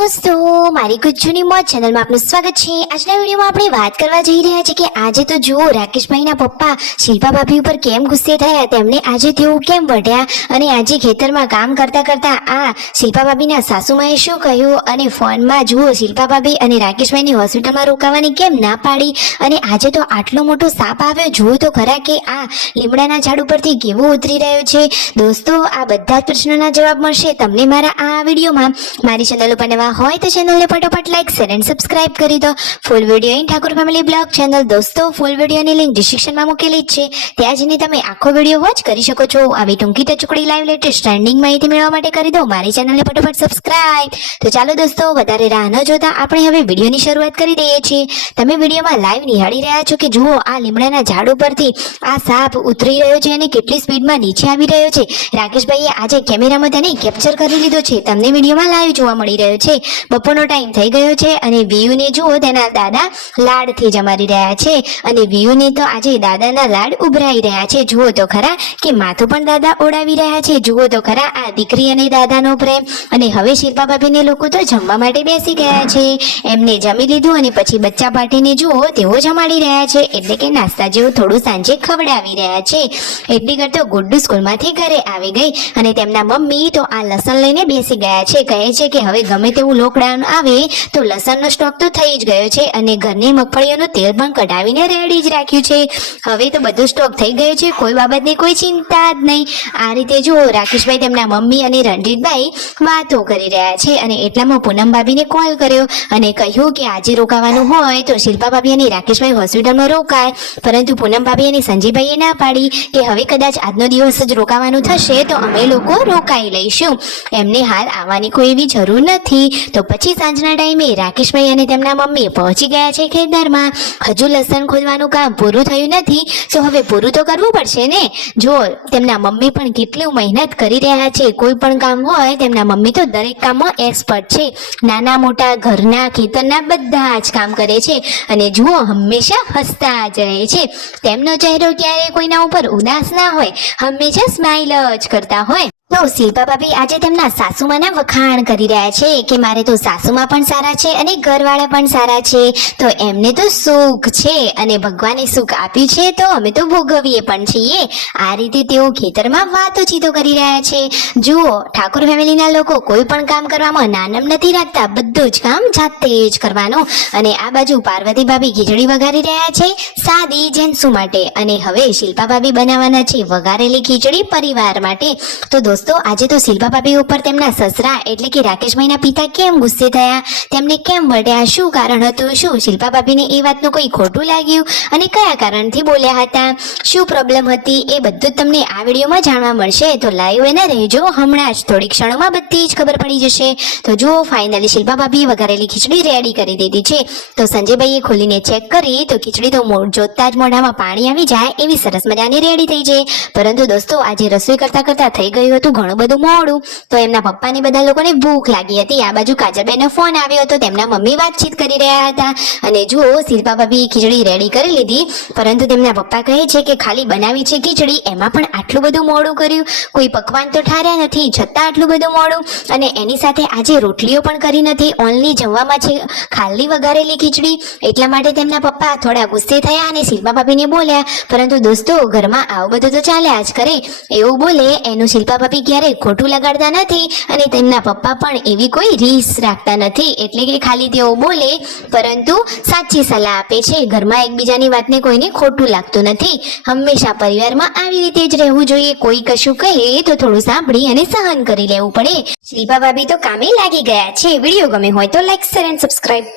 दोस्तों मारी गुज्जूनी मौज चैनल में आपનું સ્વાગત છે। આજના વિડીયોમાં આપણે વાત કરવા જઈ રહ્યા છીએ કે આજે તો જુઓ રાકેશભાઈના પપ્પા શિલ્પા ભાભી ઉપર કેમ ગુસ્સે થયા, તેમને આજે તેઓ કેમ વઢ્યા અને આજે ખેતરમાં કામ કરતા કરતા આ શિલ્પા ભાભીના સાસુમાએ શું કહ્યું અને ફોનમાં જુઓ શિલ્પા ભાભી અને રાકેશભાઈની હોસ્પિટલમાં રોકાવાની કેમ ના પાડી અને આજે તો આટલો મોટો સાપ આવ્યો, જુઓ તો ખરા કે આ લીમડાના ઝાડ ઉપરથી કેવો ઉતરી રહ્યો છે। દોસ્તો આ બધા જ પ્રશ્નોના જવાબ મળશે તમને મારા આ વિડીયોમાં। મારી ચેનલ ઉપર નવા હોય તો ચેનલને ફટાફટ લાઈક શેર એન્ડ સબસ્ક્રાઇબ કરી દો। Full video in Thakor family blog channel દોસ્તો ફૂલ વિડીયોની લિંક ડિસ્ક્રિપ્શનમાં મૂકેલી જ છે, ત્યાં જઈને તમે આખો વિડીયો વોચ કરી શકો છો। આવી ટૂંકી ટચુકડી લાઈવ લેટેસ્ટ ટ્રેન્ડિંગ માહિતી મેળવવા માટે કરી દો મારી ચેનલને ફટાફટ સબસ્ક્રાઇબ। તો ચાલો દોસ્તો વધારે રાહ ન જોતા આપણે હવે વિડીયોની શરૂઆત કરી દઈએ છીએ। તમે વિડીયોમાં લાઈવ નિહાળી રહ્યા છો કે જુઓ આ લીમડાના ઝાડ ઉપરથી આ સાપ ઉતરી રહ્યો છે અને કેટલી સ્પીડમાં નીચે આવી રહ્યો છે। રાકેશભાઈએ આજે કેમેરામાં તેને કેપ્ચર કરી લીધો છે, તમને વિડીયોમાં લાઈવ જોવા મળી રહ્યો છે। બપોરનો ટાઈમ થઈ ગયો છે અને વિયુને જુઓ તેના દાદા લાડથી જમાડી રહ્યા છે અને વિયુને તો આજે દાદાના લાડ ઉભરાઈ રહ્યા છે। જુઓ તો ખરા કે માથું પણ દાદા ઓડાવી રહ્યા છે, જુઓ તો ખરા આ દીકરી અને દાદાનો પ્રેમ। અને હવે શિલ્પા ભાભીને લોકો તો જમવા માટે બેસી ગયા છે, એમને જમી લીધું અને પછી બચ્ચા પાર્ટીને જુઓ તેઓ જમાડી રહ્યા છે, એટલે કે નાસ્તા જેવું થોડું સાંજે ખવડાવી રહ્યા છે। એટલી કરતો ગુડ્ડુ સ્કૂલમાંથી ઘરે આવી ગઈ અને તેમના મમ્મી તો આ લસણ લઈને બેસી ગયા છે, કહે છે કે હવે ગમે તેવું લોકડાઉન આવે તો લસણનો સ્ટોક તો થઈ જ ગયો છે અને ઘરની મગફળીઓનું તેલ પણ કઢાવીને રેડી જ રાખ્યું છે, હવે તો બધું સ્ટોક થઈ ગયું છે, કોઈ બાબતની કોઈ ચિંતા જ નહીં। આ રીતે જુઓ રાકેશભાઈ તેમના મમ્મી અને રણજીતભાઈ વાતો કરી રહ્યા છે અને એટલામાં પૂનમ ભાભીને કોલ કર્યો અને કહ્યું કે આજે રોકાવાનું હોય તો શિલ્પા ભાભી અને રાકેશભાઈ હોસ્પિટલમાં રોકાય, પરંતુ પૂનમ ભાભી અને સંજીભાઈએ ના પાડી કે હવે કદાચ આજનો દિવસ જ રોકાવાનું થશે તો અમે લોકો રોકાઈ લઈશું, એમને હાલ આવવાની કોઈ એવી જરૂર નથી। તો પછી સાંજના ટાઈમે રાકેશભાઈ અને તેમના મમ્મી પહોંચી ગયા છે ખેતરમાં। હજુ લસણ ખોદવાનું કામ પૂરું થયું નથી તો હવે પૂરું તો કરવું પડશે ને। જો તેમના મમ્મી પણ કેટલી મહેનત કરી રહ્યા છે, કોઈ પણ કામ હોય તેમના મમ્મી તો દરેક કામમાં એક્સપર્ટ છે, નાના મોટા ઘરના ખેતરના બધા જ કામ કરે છે અને જુઓ હંમેશા હસતા જ રહે છે, તેમનો ચહેરો ક્યારેય કોઈના ઉપર ઉદાસ ના હોય, હંમેશા સ્માઇલ જ કરતા હોય। તો શિલ્પા ભાભી આજે તેમના સાસુમાના વખાણ કરી રહ્યા છે કે મારે તો સાસુમાં પણ સારા છે અને ઘરવાળા પણ સારા છે, તો એમને તો સુખ છે અને ભગવાને સુખ આપ્યું છે તો અમે તો ભોગવીએ પણ છીએ। આ રીતે તેઓ ખેતરમાં વાતોચીતો કરી રહ્યા છે। જુઓ ઠાકોર ફેમિલીના લોકો કોઈ પણ કામ કરવામાં નાનમ નથી રાખતા, બધું જ કામ જાતે જ કરવાનું। અને આ બાજુ પાર્વતી ભાભી ખીચડી વઘારી રહ્યા છે સાદી જેન્સુ માટે અને હવે શિલ્પા ભાભી બનાવવાના છે વઘારેલી ખીચડી પરિવાર માટે। તો દોસ્તો આજે તો શિલ્પા ભાભી ઉપર તેમના સસરા એટલે કે રાકેશભાઈના પિતા કેમ ગુસ્સે થયા, તેમને કેમ વઢ્યા, શું કારણ હતું, શું શિલ્પા ભાભીને એ વાતનું કોઈ ખોટું લાગ્યું અને કયા કારણથી બોલ્યા હતા, શું પ્રોબ્લેમ હતી, એ બધું જ તમને આ વિડીયોમાં જાણવા મળશે। તો લાઈવ એને રહેજો, હમણાં જ થોડી ક્ષણોમાં બધી જ ખબર પડી જશે। તો જુઓ ફાઇનલી શિલ્પા ભાભીએ વઘારેલી ખીચડી રેડી કરી દીધી છે, તો સંજયભાઈએ ખોલીને ચેક કરી તો ખીચડી તો જોતા જ મોઢામાં પાણી આવી જાય એવી સરસ મજાની રેડી થઈ જાય। પરંતુ દોસ્તો આજે રસોઈ કરતા કરતા થઈ ગયું હતું ઘણું બધું મોડું, તો એમના પપ્પાને બધા લોકોને ભૂખ લાગી હતી। આ બાજુ કાજલબેનનો ફોન આવ્યો હતો, તેમના મમ્મી વાતચીત કરી રહ્યા હતા અને જુઓ શિલ્પા ભાભી ખીચડી રેડી કરી લીધી, પરંતુ તેમના પપ્પા કહે છે કે ખાલી બનાવી છે ખીચડી, એમાં પણ આટલું બધું મોડું કર્યું, કોઈ પકવાન તો ઠાર્યા નથી છતાં આટલું બધું મોડું, અને એની સાથે આજે રોટલીઓ પણ કરી નથી, ઓનલી જમવામાં છે ખાલી વઘારેલી ખીચડી। એટલા માટે તેમના પપ્પા થોડા ગુસ્સે થયા અને શિલ્પા ભાભીને બોલ્યા, પરંતુ દોસ્તો ઘરમાં આવું બધું તો ચાલ્યા જ કરે, એવું બોલે એનું શિલ્પા ભાભી ક્યારેય ખોટું લગાડતા નથી અને તેમના પપ્પા પણ એવી કોઈ રીસ રાખતા નથી, એટલે કે ખાલી તેઓ બોલે પરંતુ સાચી સલાહ આપે છે, ઘરમાં એકબીજાની વાતને કોઈને ખોટું લાગતું નથી। હંમેશા પરિવારમાં આવી રીતે જ રહેવું જોઈએ, કોઈ કશું કહે તો થોડું સાંભળી અને સહન કરી લેવું પડે। શિલ્પા ભાભી તો કામે લાગી ગયા છે। વિડીયો ગમે હોય તો લાઈક શેર એન્ડ સબસ્ક્રાઇબ।